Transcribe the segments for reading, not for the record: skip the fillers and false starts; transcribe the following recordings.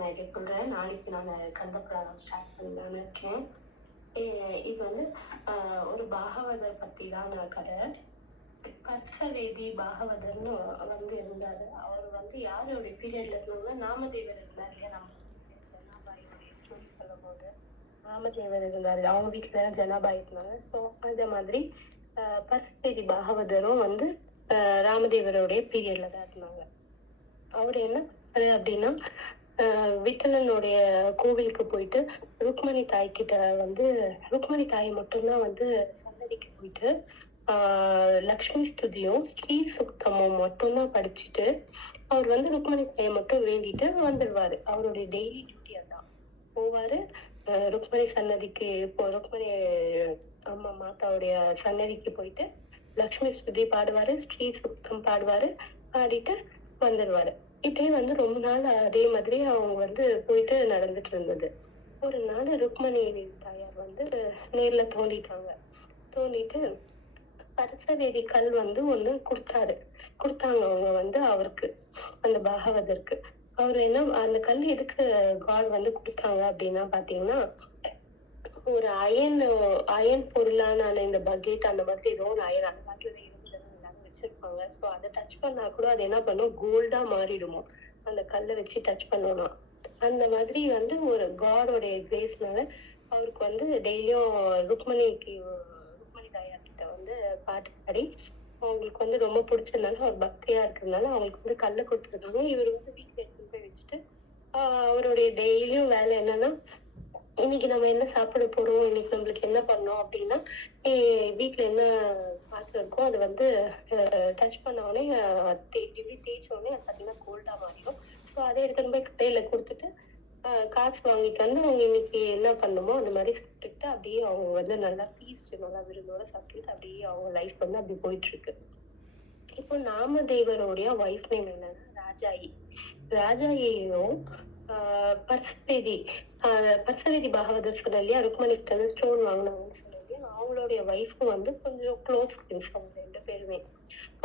நான் எப்படி சொல்றேன், நாளைக்கு நான் கந்தபுராணம் ஸ்டார்ட் பண்ணலான்னு இருக்கேன். இது வந்து ஒரு பாகவதர் பத்தி தான் நான் கதை. கர்சவேதி பாகவதர்னு வந்து இருந்தாரு. அவர் வந்து யாருடைய பீரியட்ல இருந்தாங்கன்னா, நாமதேவர் இருந்தார் இல்லையா, நம்ம ஜனாபாயோடைய ஸ்டோரி சொல்லும் போது நாமதேவர் இருந்தாரு, அவங்க வீட்டுல ஜனாபாய் இருந்தாங்க. ஸோ அந்த மாதிரி கர்சவேதி பாகவதரும் வந்து ராமதேவருடைய பீரியட்ல தான் இருந்தாங்க. அவர் என்ன பண்ணாரு அப்படின்னா, விட்டலனுடைய கோவிலுக்கு போயிட்டு ருக்மணி தாய் கிட்ட வந்து, ருக்மணி தாய் மட்டும்தான் வந்து சன்னதிக்கு போயிட்டு லக்ஷ்மி ஸ்துதியும் ஸ்ரீ சுத்தமும் மட்டும்தான் படிச்சுட்டு அவர் வந்து ருக்மணி தாயை மட்டும் வேண்டிட்டு வந்துடுவாரு. அவருடைய டெய்லி டியூட்டி அதான். போவாரு, ருக்மணி சன்னதிக்கு ருக்மணி அம்மா மாதாவுடைய சன்னதிக்கு போயிட்டு லக்ஷ்மி ஸ்துதி பாடுவாரு, ஸ்ரீ சுத்தம் பாடுவாரு, பாடிட்டு வந்துடுவாரு. இப்படியே வந்து ரொம்ப நாள் அதே மாதிரி அவங்க வந்து போயிட்டு நடந்துட்டு இருந்தது. ஒரு நாள் ருக்மணி தாயார் வந்து நேர்ல தோண்டிட்டாங்க. தோண்டிட்டு கர்சவேதி கல் வந்து ஒண்ணு கொடுத்தாங்க அவங்க வந்து அவருக்கு, அந்த பாகவதற்கு. அவர் என்ன, அந்த கல் எதுக்கு காட் வந்து கொடுத்தாங்க அப்படின்னா பாத்தீங்கன்னா, ஒரு அயன் பொருளான இந்த பக்கெட் அந்த மாதிரி ஏதோ ஒரு அயன் அந்த காலத்துல வச்சிருப்பாங்க. ஸோ அதை டச் பண்ணா கூட அது என்ன பண்ணும், கோல்டா மாறிடுமோ அந்த கல்லை வச்சு டச் பண்ணோம்னா. அந்த மாதிரி வந்து ஒரு காடோடைய கிரேஸ்னால அவருக்கு வந்து டெய்லியும் ருக்மணி தாயார் கிட்ட வந்து பாட்டு பாடி அவங்களுக்கு வந்து ரொம்ப பிடிச்சதுனால, அவர் பக்தியா இருக்கிறதுனால அவங்களுக்கு வந்து கல்லை கொடுத்துருக்காங்க. இவர் வந்து வீட்டுல எடுத்துட்டு போய் வச்சுட்டு அவருடைய டெய்லியும் வேலை என்னன்னா, இன்னைக்கு நம்ம என்ன சாப்பிட போறோம், இன்னைக்கு நம்மளுக்கு என்ன பண்ணோம் அப்படின்னா, வீட்டுல என்ன பாத்திரம் இருக்கோ அதை வந்து டச் பண்ண உடனே தேய்ச்ச உடனே அது பாத்தீங்கன்னா கோல்டா மாறிடும். ஸோ அதை எடுத்துட்டு போய் கடையில கொடுத்துட்டு காசு வாங்கிட்டு வந்து அவங்க இன்னைக்கு என்ன பண்ணுமோ அந்த மாதிரி சாப்பிட்டுட்டு அப்படியே அவங்க வந்து நல்லா நல்லா விருந்தோட சாப்பிட்டுட்டு அப்படியே அவங்க லைஃப் வந்து அப்படி போயிட்டு இருக்கு. இப்போ நாமதேவருடைய ஒய்ஃப் நேம் என்னன்னா ராஜாயியும் பர்சவேதி பாகவதர் சொன்ன இல்லையா, ருக்மணிக்கு வந்து ஸ்டோன் வாங்கினாங்கன்னு சொன்ன இல்லையா, அவங்களுடைய ஒய்ஃபும் வந்து கொஞ்சம் க்ளோஸ் ஃப்ரெண்ட்ஸ் அவங்க 2 பேருமே.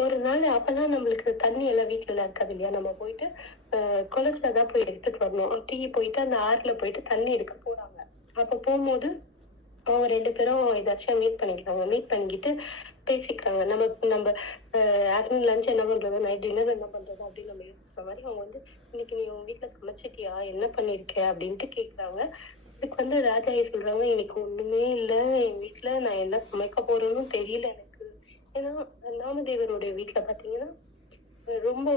ஒரு நாள் அப்பெல்லாம் நம்மளுக்கு தண்ணி எல்லாம் வீட்டுல எல்லாம் இருக்காது இல்லையா, நம்ம போயிட்டு குளத்துலதான் போய் எடுத்துட்டு வரணும். டீ போயிட்டு அந்த ஆறுல போயிட்டு தண்ணி எடுக்க போறாங்க. அப்ப போகும்போது அவங்க 2 பேரும் ஏதாச்சும் மீட் பண்ணிக்கிட்டு பேசிக்கிறாங்க. நம்ம ஆஃப்டர்நூன் லஞ்ச் என்ன பண்றது, நைட் டின்னர் என்ன பண்றது அப்படின்னு நம்ம யோசிக்கிற மாதிரி அவங்க வந்து, இன்னைக்கு நீ உங்க வீட்டுல சமைச்சிட்டியா, என்ன பண்ணிருக்க அப்படின்ட்டு கேக்குறாங்க. இதுக்கு வந்து ராஜாயி சொல்றாங்க, இன்னைக்கு ஒண்ணுமே இல்ல என் வீட்டுல, நான் என்ன சமைக்க போறேன்னு தெரியல எனக்கு. ஏன்னா நாமதேவருடைய வீட்டுல பாத்தீங்கன்னா ரொம்ப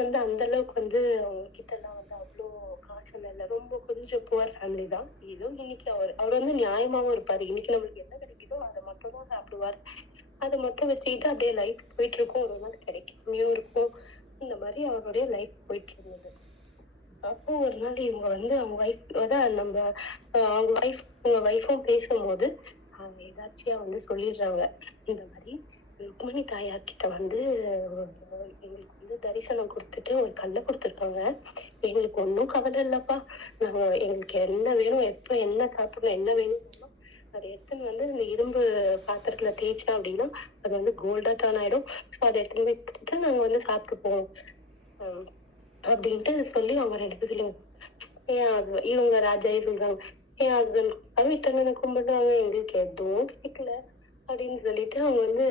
வந்து அந்த அளவுக்கு வந்து அவங்க கிட்ட எல்லாம் வந்து அவ்வளோ காசு இல்ல, ரொம்ப கொஞ்சம் புவர் ஃபேமிலி தான். ஏதோ இன்னைக்கு அவர் வந்து நியாயமாவும் இருப்பாரு. இன்னைக்கு நம்மளுக்கு என்ன கிடைக்குதோ அதை மட்டும் தான் சாப்பிடுவாரு. அதை மட்டும் வச்சுக்கிட்டு அப்படியே லைஃப் போயிட்டு இருக்கும். ஒரு நாள் கிடைக்காமையும் இருக்கும். இந்த மாதிரி அவருடைய லைஃப் போயிட்டு இருந்தது. அப்போ ஒரு நாள் இவங்க வந்து அவங்க ஒய்ஃப் அதான் உங்க ஒய்ஃபும் பேசும்போது அவங்க ஏதாச்சியா வந்து சொல்லிடுறாங்க, இந்த மாதிரி ருக்மணி தாயார் கிட்ட வந்து எங்களுக்கு வந்து தரிசனம் கொடுத்துட்டு ஒரு கல்லை கொடுத்துருக்காங்க. எங்களுக்கு ஒன்றும் கவலை இல்லப்பா, நாங்க எங்களுக்கு என்ன வேணும், எப்ப என்ன சாப்பிடணும், என்ன வேணும் அதை எடுத்துன்னு வந்து இந்த இரும்பு பாத்திரத்துல தேய்ச்சா அப்படின்னா அது வந்து கோல்டா தான் ஆயிடும். ஸோ அதை எடுத்துன்னு போய் கொடுத்துட்டு நாங்க வந்து சாப்பிட்டுப்போம் அப்படின்ட்டு சொல்லி அவங்க 2 பேரும் சொல்லுவாங்க. இவங்க ராஜாயே சொல்றாங்க, என் ஹஸ்பண்ட் கருவிட்டண்ணனை கும்பிடுறாங்க, எங்களுக்கு எதுவும் கிடைக்கல அப்படின்னு சொல்லிட்டு அவங்க வந்து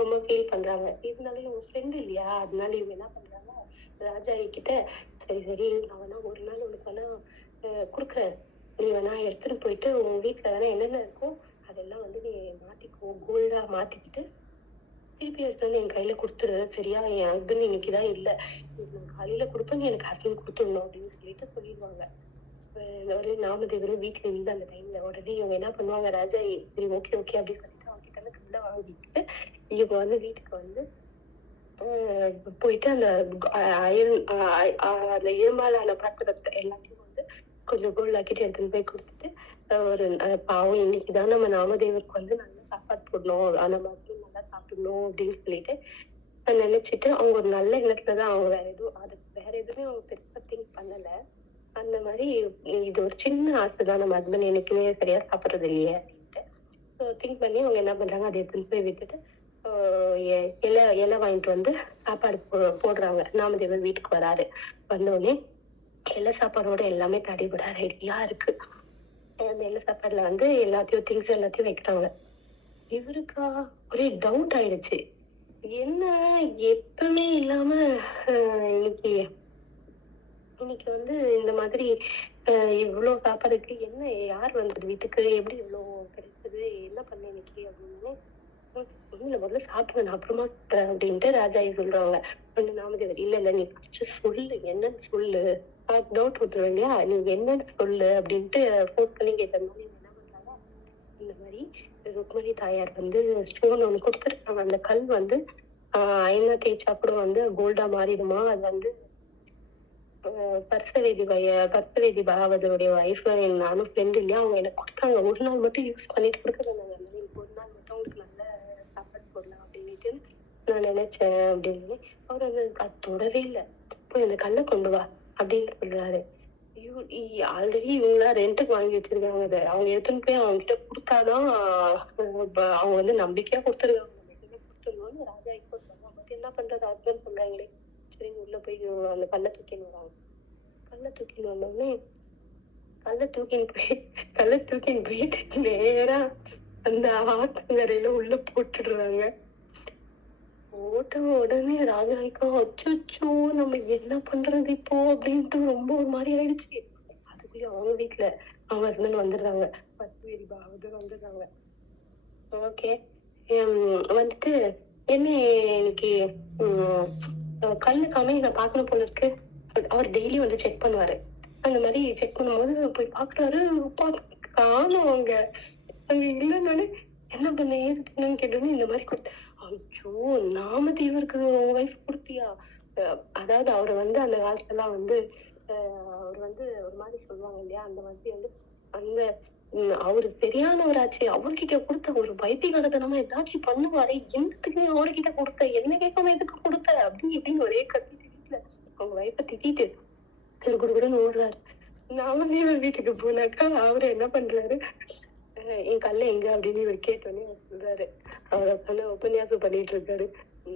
ரொம்ப ஃபீல் பண்றாங்க. இருந்தாலும் இவங்க ஃப்ரெண்டு இல்லையா, அதனால இவங்க என்ன பண்றாங்க, ராஜாயி கிட்ட சரி நான் வேணா ஒரு நாள் உனக்கு வேணா குடுக்குறேன், நீ வேணா எடுத்துட்டு போயிட்டு உங்க வீட்டுல வேணா என்னென்ன இருக்கோ அதெல்லாம் வந்து நீ மாத்திக்கோ, கோல்டா மாத்திக்கிட்டு திருப்பி எடுத்து வந்து என் கையில கொடுத்துரு, சரியா, என் ஹஸ்பண்ட் இன்னைக்குதான் இல்ல, நான் காலையில கொடுப்பேன், நீ எனக்கு ஹஸ்பண்ட் கொடுத்துடணும் அப்படின்னு சொல்லிட்டு சொல்லிடுவாங்க. நாமதேவரும் வீட்டுல இல்ல அந்த டைம்ல. உடனே இவங்க என்ன பண்ணுவாங்க, ராஜா சரி ஓகே அப்படின்னு சொல்லிட்டு அவங்க கிட்ட இருந்து கல்ல வாங்கிட்டு இவங்க வந்து வீட்டுக்கு வந்து போயிட்டு அந்த அந்த இரும்பாலான பாத்திரத்தை எல்லாத்தையும் வந்து கொஞ்சம் கோல்ட் ஆக்கிட்டு எடுத்துன்னு போய் கொடுத்துட்டு, ஒரு பாவம் இன்னைக்குதான் நம்ம நாமதேவருக்கு வந்து நல்லா சாப்பாடு போடணும், அந்த மாதிரி நல்லா சாப்பிடணும் அப்படின்னு சொல்லிட்டு நினைச்சிட்டு அவங்க ஒரு நல்ல எண்ணத்துலதான் அவங்க வேற எதுவுமே அவங்க பெருசா திங்க் பண்ணல. அந்த மாதிரி இது ஒரு சின்ன ஆசைதான், நம்ம ஹஸ்பண்ட் எனக்குமே சரியா சாப்பிடுறது இல்லையே அப்படின்ட்டு திங்க் பண்ணி அவங்க என்ன பண்றாங்க, அதை எடுத்துன்னு போய் விட்டுட்டு இலை வாங்கிட்டு வந்து சாப்பாடு போடுறாங்க. நாமதேவர் வீட்டுக்கு வராரு. வந்தோடனே எல்லா சாப்பாடோட எல்லாமே தடிபடா ரெடியா இருக்கு. அந்த எல்லா சாப்பாடுல வந்து எல்லாத்தையும் திங்ஸ் எல்லாத்தையும் வைக்கிறாங்க. இவருக்கா ஒரே டவுட் ஆயிடுச்சு. என்ன எப்பவுமே இல்லாம இன்னைக்கு இன்னைக்கு வந்து இந்த மாதிரி இவ்ளோ சாப்பாடுக்கு என்ன யார் வந்தது வீட்டுக்கு? எப்படி இவ்ளோ கிடைச்சது? என்ன பண்ண இன்னைக்கு? அப்படின்னு இல்ல முதல்ல சாப்பிடுங்க நான் அப்புறமா அப்படின்ட்டு ராஜாயி சொல்றாங்க. நாமதேவர் இல்ல இல்ல நீ ஃபர்ஸ்ட் சொல்லு என்னன்னு சொல்லு. டவுட் விட்டுருவேன் இல்லையா? நீ என்னன்னு சொல்லு அப்படின்ட்டு ஃபோர்ஸ் பண்ணி கேட்டதுனால இவங்க என்ன பண்றாங்க, இந்த மாதிரி ருக்மணி தாயார் வந்து ஸ்டோன் ஒண்ணு கொடுத்துருக்காங்க. அந்த கல் வந்து எண்ணெய் தேய்ச்சா கூட வந்து கோல்டா மாறிடுமா. அது வந்து பர்சவேதி பாகவதருடைய ஒய்ஃப் நானும் ஃப்ரெண்ட் இல்லையா, அவங்க எனக்கு கொடுத்தாங்க. ஒரு நாள் மட்டும் யூஸ் பண்ணிட்டு கொடுக்குறாங்க. ஒரு நாள் மட்டும் உங்களுக்கு நல்ல சாப்பாடு போடலாம் அப்படின்ட்டு நான் நினைச்சேன் அப்படின்னு. அவர் வந்து அது தொடவே இல்லை. போய் அந்த கல்லை கொண்டு வா அப்படின்னு சொல்றாரு. ஆல்ரெடி இவங்களா ரெண்ட்டுக்கு வாங்கி வச்சிருக்காங்க. அதை அவங்க எடுத்துன்னு போய் அவங்க கிட்ட கொடுத்தாதான் அவங்க வந்து நம்பிக்கையா கொடுத்துருக்காங்க. நம்ம கிட்ட கொடுத்துருவோம்னு ராஜா இப்போ சொன்னாங்க. பட் என்ன பண்றது ஹஸ்பண்ட் சொல்றாங்களே சரி உள்ள போய் அந்த கல்லை தூக்கின்னு வராங்க. கல்லை தூக்கின்னு வந்தோடனே கல்லை தூக்கின்னு போயிட்டு நேரா அந்த ஆத்தங்கரையில உள்ள போட்டுடுறாங்க. போட்ட உடனே ராஜாய்க்கா அச்சோ நம்ம என்ன பண்றது இப்போ அப்படின்ட்டு ரொம்ப ஒரு மாதிரி ஆயிடுச்சு. அதுக்குள்ளே அவங்க வீட்டுல அவங்க ஹஸ்பண்ட் வந்துடுறாங்க. பர்சவேதி பாகவதர் வந்துடுறாங்க. ஓகே வந்துட்டு என்ன இன்னைக்கு கல்லு காமி நான் பாக்கணும் போல இருக்கு. அவர் டெய்லி வந்து செக் பண்ணுவாரு. அந்த மாதிரி செக் பண்ணும்போது போய் பாக்குறாரு. காணும் அங்க இல்லைன்னாலே என்ன பண்ண ஏது பண்ணு கேட்டோன்னு இந்த மாதிரி கொடுத்த. ஐயோ நாமதேவருக்கு ஒய்ஃப் கொடுத்தியா? அதாவது அவரை வந்து அந்த காலத்துலாம் வந்து அவர் வந்து ஒரு மாதிரி சொல்லுவாங்க இல்லையா, அந்த மாதிரி வந்து அந்த அவரு சரியானவராச்சு. அவர்கிட்ட கொடுத்த ஒரு வைத்தியகாரத்தனமா ஏதாச்சும் பண்ணுவாரே, என்னத்துக்கு அவர்கிட்ட கொடுத்த, என்ன கேட்காம எதுக்கு கொடுத்த அப்படி இப்படின்னு ஒரே கத்திட்டு வீட்டுல அவங்க வைஃபை திட்டிட்டு குடுகுடுன்னு ஓடுறாரு. நாமதேவர் வீட்டுக்கு போனாக்கா அவரு என்ன பண்றாரு, என் கல்ல எங்க அப்படின்னு இவர் கேட்டோன்னே சொல்றாரு. அவர் அப்ப உபன்யாசம் பண்ணிட்டு இருக்காரு.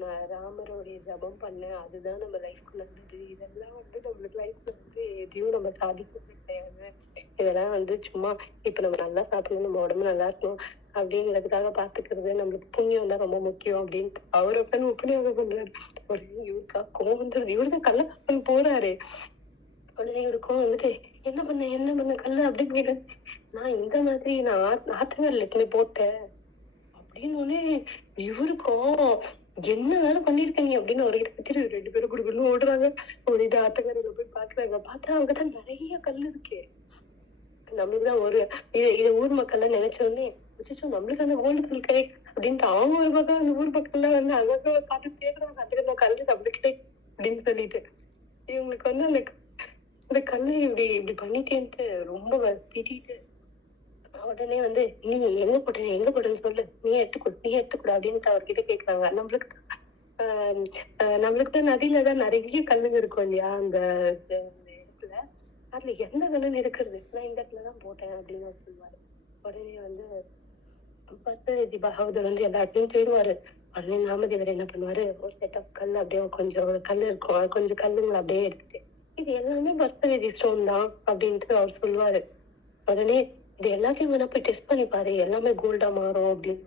நான் ராமருடைய ஜபம் பண்ணேன், அதுதான் நம்ம லைஃப்க்கு நல்லது. இதெல்லாம் வந்து நம்மளுக்கு லைஃப்ல வந்து எதையும் நம்ம சாதிக்கிறது கிடையாது. இதெல்லாம் வந்து சும்மா இப்ப நம்ம நல்லா சாப்பிடணும், நம்ம உடம்பு நல்லா இருக்கணும் அப்படிங்கிறதுக்காக பாத்துக்கிறது, நம்மளுக்கு புண்ணியம் தான் ரொம்ப முக்கியம் அப்படின்ட்டு அவர் உட்காந்து உபன்யாசம் பண்றாரு. உடனே இவருக்கா கோவம் வந்துருது. இவருதான் கள்ள போறாரு. உடனே இவருக்கும் வந்துட்டு என்ன பண்ண கல்லு அப்படின்னு கேட்டு, நான் இந்த மாதிரி நான் ஆத்தங்கல்ல எடுத்துமே போட்டேன் அப்படின்னு. இவருக்கும் என்ன வேலை பண்ணிருக்க நீ அப்படின்னு அவர்கிட்ட பத்தி ரெண்டு பேரும் குடுக்கணும் ஓடுறாங்க. ஒரு இது ஆத்தங்கரையில போய் பாக்குறாங்க. பார்த்தா அங்கதான் நிறைய கல் இருக்கு. நம்மளுக்குதான் ஒரு இது ஊர் மக்கள் எல்லாம் நினைச்ச உடனே நம்மளுக்கு அந்த கோல்டு கல் கிடைக்கு அப்படின்ட்டு அவங்க ஒரு பக்கம் அந்த ஊர் பக்கம் வந்து அங்க பார்த்து கேட்கறாங்க. அந்த கல்லு நம்மளுக்கு அப்படின்னு சொல்லிட்டு இவங்களுக்கு வந்து அந்த கல்லு இப்படி இப்படி பண்ணிட்டேன்ட்டு ரொம்ப திட்டிட்டு உடனே வந்து நீ எங்க போட்டேன்னு சொல்லு, நீ எடுத்துக்கூட அப்படின்ட்டு அவர்கிட்ட கேக்குறாங்க. நம்மளுக்கு தான் நதியிலதான் நிறைய கல்லுங்க இருக்கும் இல்லையா அந்த இடத்துல. அதுல எந்த கல்லுன்னு எடுக்கிறது, நான் இந்த இடத்துலதான் போட்டேன் அப்படின்னு அவர் சொல்லுவாரு. உடனே வந்து பர்சவேதி பாகவதர் வந்து எல்லாத்தையும் தேடுவாரு. உடனே நாமதேவர் என்ன பண்ணுவாரு, ஒரு செட் ஆஃப் கல் அப்படியே கொஞ்சம் கல் இருக்கும், அது கொஞ்சம் கல்லுங்களை அப்படியே எடுத்துட்டு இது எல்லாமே பர்சவேதி ஸ்டோன் தான் அப்படின்ட்டு அவர் சொல்லுவாரு. உடனே இது எல்லாத்தையும் வேணா போய் டெஸ்ட் பண்ணி பாரு, எல்லாமே கோல்டா மாறும் அப்படின்னு.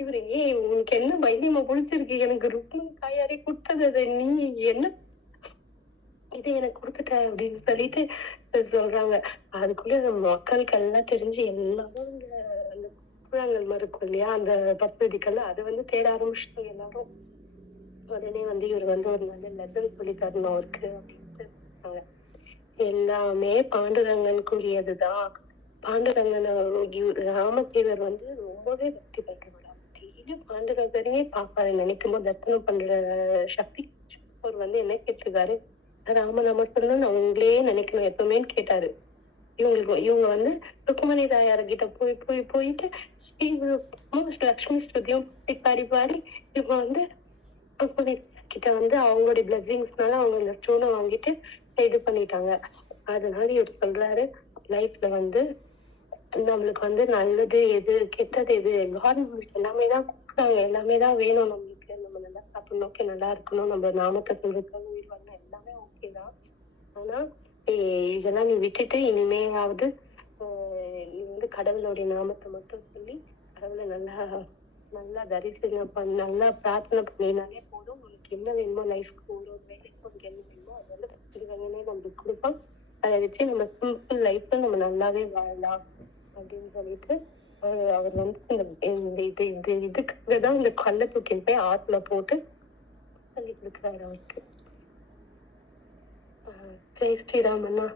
இவரு உனக்கு என்ன பைத்தியமா புடிச்சிருக்கு, எனக்கு ருக்மணி தாயாரே கொடுத்தது நீ என்ன இதை எனக்கு கொடுத்துட்ட அப்படின்னு சொல்லிட்டு சொல்றாங்க. அதுக்குள்ள நம்ம மக்களுக்கு எல்லாம் தெரிஞ்சு எல்லாரும் அந்த கூழாங்கல் மாதிரி இருக்கும் இல்லையா, அந்த பர்சவேதி கல் அதை வந்து தேட ஆரம்பிச்சிட்டாங்க எல்லாரும். உடனே வந்து இவர் வந்து ஒரு நல்ல லெசன் சொல்லி தரணும் அவருக்கு அப்படின்ட்டு எல்லாமே பாண்டுரங்கனுக்குரியதுதான். பாண்டுரங்கன் ராமதேவர் வந்து ரொம்பவே பக்தி பண்றவரா. டெய்லி பாண்டுரங்கரையே பாப்பாரு. நினைக்கும் போது தர்சனம் பண்ற சக்தி. அவர் வந்து என்ன கேட்டிருக்காரு, ராமநாம சொல்லணும்னு அவங்களே நினைக்கணும் எப்பவுமே கேட்டாரு. இவங்க வந்து ருக்மணி தாயார்கிட்ட போயிட்டு ஸ்ரீ லட்சுமி ஸ்ருதியும் பாடி இவங்க வந்து ருக்மணி கிட்ட வந்து அவங்களுடைய பிளஸிங்ஸ்னால அவங்க இந்த ஸ்டோனை வாங்கிட்டு இது பண்ணிட்டாங்க. அதனால இவர் சொல்றாரு, லைஃப்ல வந்து நம்மளுக்கு வந்து நல்லது எது கெட்டது எது கவர்மெண்ட் எல்லாமே தான் கொடுக்குறாங்க, எல்லாமே தான் வேணும் நம்மளுக்கு. நம்ம நல்லா சாப்பிடணும், ஓகே நல்லா இருக்கணும், நம்ம நாமத்தை சொல்றதுக்காக உயிர் வரணும், எல்லாமே ஓகே தான். ஆனா இதெல்லாம் நீ விட்டுட்டு இனிமேயாவது நீ வந்து கடவுளுடைய நாமத்தை மட்டும் சொல்லி கடவுளை நல்லா நல்லா தரிசனம் பண்ண நல்லா பிரார்த்தனை பண்ணினாலே போதும். உனக்கு என்ன வேணுமோ லைஃப்க்கு ஒரு வேலைக்கு உனக்கு என்ன வேணுமோ அது வந்து திருவங்கனே நம்மளுக்கு கொடுப்போம். அதை வச்சு நம்ம சிம்பிள் லைஃப்ல நம்ம நல்லாவே வாழலாம் அப்படின்னு சொல்லிட்டு அவர் வந்து இதுக்காக தான் இந்த கல்லை தூக்கிட்டு போய் ஆத்துல போட்டு சொல்லி கொடுக்குறாரு அவருக்கு. ஜெய் ஸ்ரீராம் அண்ணா.